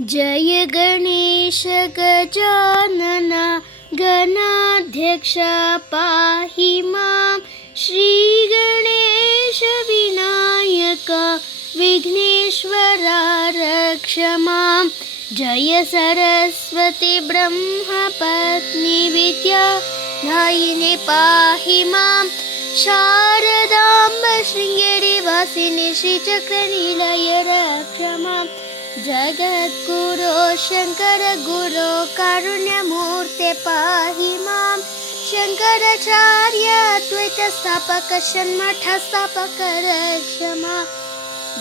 जय गणेश गजानन गणाध्यक्ष पाहि मां श्रीगणेश विनायक विघ्नेश्वरा रक्ष मां। जय सरस्वती ब्रह्मपत्नी विद्या दायिनी पाहि मां शारदाम्ब शृङ्गेरी वासिनी श्रीचक्रनिलय रक्ष मां। जगद्गुरो शङ्कर गुरो कारुण्यमूर्ते पाहि मां शङ्कराचार्य द्वैतस्थापक षण्मठस्थापक रक्ष मां।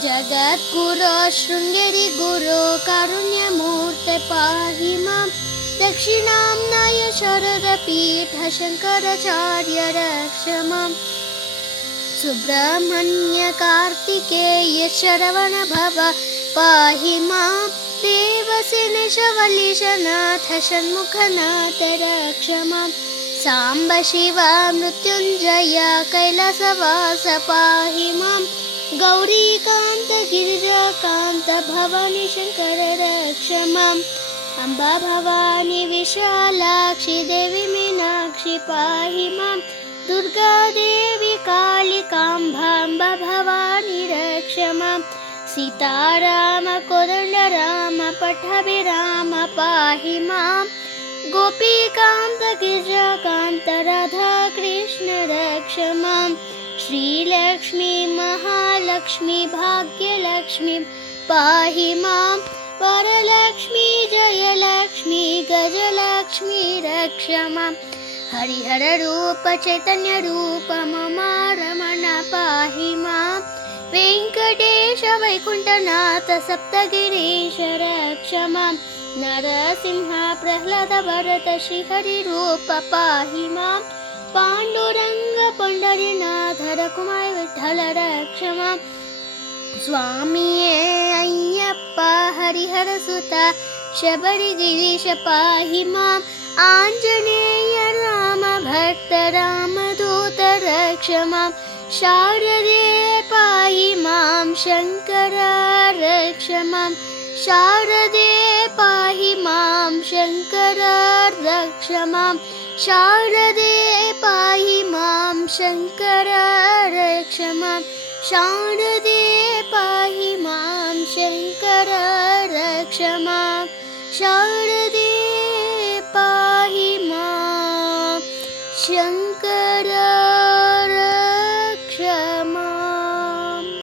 जगद्गुरो शृङ्गेरी गुरो कारुण्यमूर्ते पाहि मां दक्षिणाम्नाय शारदापीठ शङ्कराचार्य रक्ष मां। सुब्रह्मण्य कार्तिकेय शरवण भव पाहि मां देवसेनेश वल्लीशनाथ षण्मुखनाथ रक्ष मां। साम्ब शिव मृत्युञ्जय कैलासवास पाहि मां गौरीकान्त गिरिजाकान्त भवानी शङ्कर रक्ष माम्। अम्बा भवानी विशालाक्षि देवी मीनाक्षि पाहि मां दुर्गा देवी कालिकाम्बाम्बा भवानी रक्ष मां। सीताराम कोदण्डराम पट्टाभिराम पाहि मां गोपीकान्त गिरिजाकान्त राधा कृष्ण रक्ष मां। श्रीलक्ष्मी महालक्ष्मी भाग्यलक्ष्मी पाहि मां वरलक्ष्मी जयलक्ष्मी गजलक्ष्मी रक्ष मां। हरिहर रूप चैतन्य रूप मम रमण पाहि मां वेङ्कटेश वैकुण्ठनाथ सप्तगिरीश रक्ष मां। नरसिंह प्रह्लाद भरत श्रीहरि रूप पाहि मां पाण्डुरङ्ग पुण्डरीनाथ रघुमाय विठ्ठल रक्ष मां। स्वामिये अय्यप्प हरिहर सुत शबरिगिरीश पाहि मां आञ्जनेय राम भक्त रामदूत रक्ष मां। शारदे पाहि मां शङ्कर रक्ष मां शारदे पाहि मां शङ्कर रक्ष मां शारदे पाहि मां शङ्कर रक्ष मां शारदे